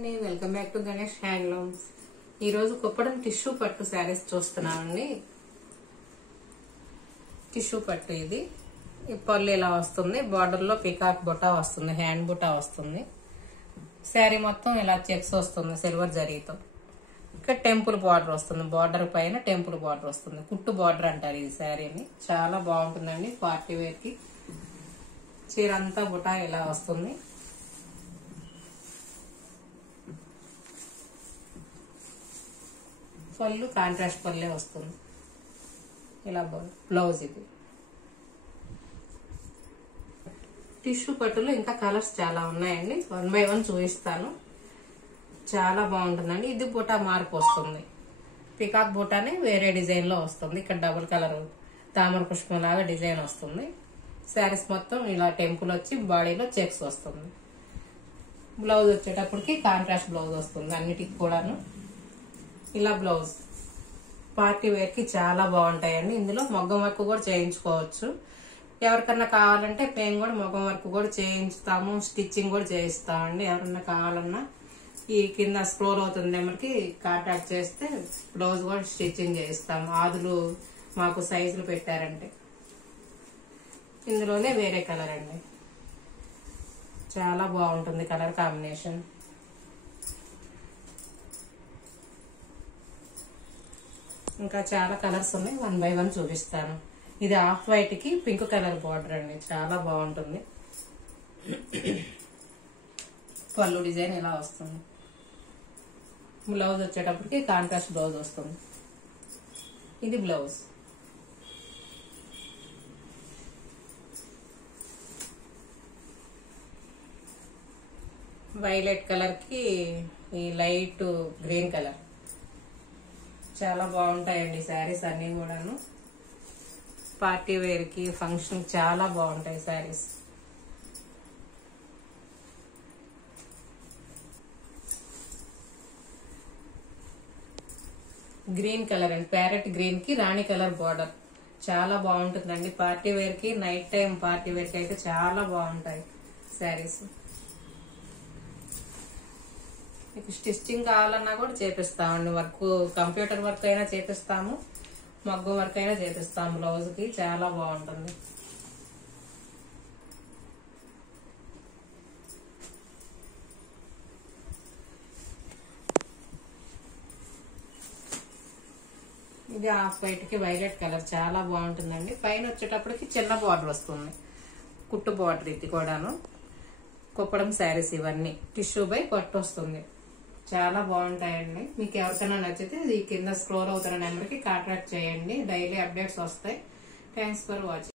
అండి, welcome back to Ganesh handlooms. ఈ రోజు కుప్పడం టిష్యూ పట్టు శారీస్ చూస్తున్నామండి. టిష్యూ పట్టు ఇది పళ్ళు ఇలా వస్తుంది. బార్డర్ లో పికాక్ బుటా వస్తుంది, హ్యాండ్ బుటా వస్తుంది. శారీ మొత్తం ఇలా చెక్స్ వస్తుంది సిల్వర్ జరీతో. ఇక్కడ టెంపుల్ బార్డర్ వస్తుంది, బార్డర్ పైన టెంపుల్ బార్డర్ వస్తుంది. కుట్టు బార్డర్ అంటారు ఈ శారీని. చాలా బాగుంటుందండి పార్టీ వేర్ కి. చీర అంతా బుటా ఇలా వస్తుంది. పళ్ళు కాంట్రాస్ట్ పళ్ళే వస్తుంది. ఇలా బ్లౌజ్ ఇది. టిష్యూ పట్టులో ఇంకా కలర్స్ చాలా ఉన్నాయండి. 1 by 1 చూపిస్తాను. చాలా బాగుంటుందండి. ఇది బుటా మార్పు వస్తుంది. పికాక్ బుటానే వేరే డిజైన్ లో వస్తుంది. ఇక్కడ డబుల్ కలర్ తామర పుష్పం లాగా డిజైన్ వస్తుంది. శారీస్ మొత్తం ఇలా టెంపుల్ వచ్చి బాడీలో చెక్స్ వస్తుంది. బ్లౌజ్ వచ్చేటప్పటికి కాంట్రాస్ట్ బ్లౌజ్ వస్తుంది అన్నిటికి కూడాను. ఇలా బ్లౌజ్ పార్టీ వేర్ కి చాలా బాగుంటాయండి. ఇందులో మొగ్గం వర్క్ కూడా చేయించుకోవచ్చు. ఎవరికన్నా కావాలంటే మేము కూడా మొగ్గం వర్క్ కూడా చేయించుతాము, స్టిచ్చింగ్ కూడా చేయిస్తామండి. ఎవరన్నా కావాలన్నా ఈ కింద స్క్రోల్ అవుతుంది నెంబర్కి కాంటాక్ట్ చేస్తే బ్లౌజ్ కూడా స్టిచ్చింగ్ చేయిస్తాము. ఆదులు మాకు సైజులు పెట్టారంటే. ఇందులోనే వేరే కలర్ అండి, చాలా బాగుంటుంది కలర్ కాంబినేషన్. ఇంకా చాలా కలర్స్ ఉన్నాయి. 1 by 1 చూపిస్తాను. ఇది ఆఫ్ వైట్ కి పింక్ కలర్ బార్డర్ అండి, చాలా బాగుంటుంది. పళ్ళు డిజైన్ ఇలా వస్తుంది. బ్లౌజ్ వచ్చేటప్పటికి కాంట్రాస్ట్ బ్లౌజ్ వస్తుంది. ఇది బ్లౌజ్. వైలెట్ కలర్ కి ఈ లైట్ గ్రీన్ కలర్. చాలా బాగుంటాయండి శారీస్ అన్ని కూడాను. పార్టీ వేర్ కి ఫంక్షన్ చాలా బాగుంటాయి శారీస్. గ్రీన్ కలర్ అండి, ప్యారెట్ గ్రీన్ కి రాణి కలర్ బార్డర్. చాలా బాగుంటుందండి పార్టీ వేర్ కి. నైట్ టైం పార్టీ వేర్ కి అయితే చాలా బాగుంటాయి శారీస్. మీకు స్టిచ్చింగ్ కావాలన్నా కూడా చేపిస్తామండి. వర్క్ కంప్యూటర్ వర్క్ అయినా చేపిస్తాము, మగ్గం వర్క్ అయినా చేపిస్తాము. బ్లౌజ్ కి చాలా బాగుంటుంది. ఇది ఆఫ్ వైట్ కి వైలెట్ కలర్, చాలా బాగుంటుందండి. పైన వచ్చేటప్పటికి చిన్న బార్డర్ వస్తుంది, కుట్టు బార్డర్. ఇది కూడాను కుప్పడం శారీస్ ఇవన్నీ. టిష్యూ బై పట్టు వస్తుంది. చాలా బాగుంటాయండి. మీకు ఎవరికైనా నచ్చితే ఈ కింద స్క్రోల్ అవుతున్న నెంబర్కి కాంటాక్ట్ చేయండి. డైలీ అప్డేట్స్ వస్తాయి. Thanks for watching.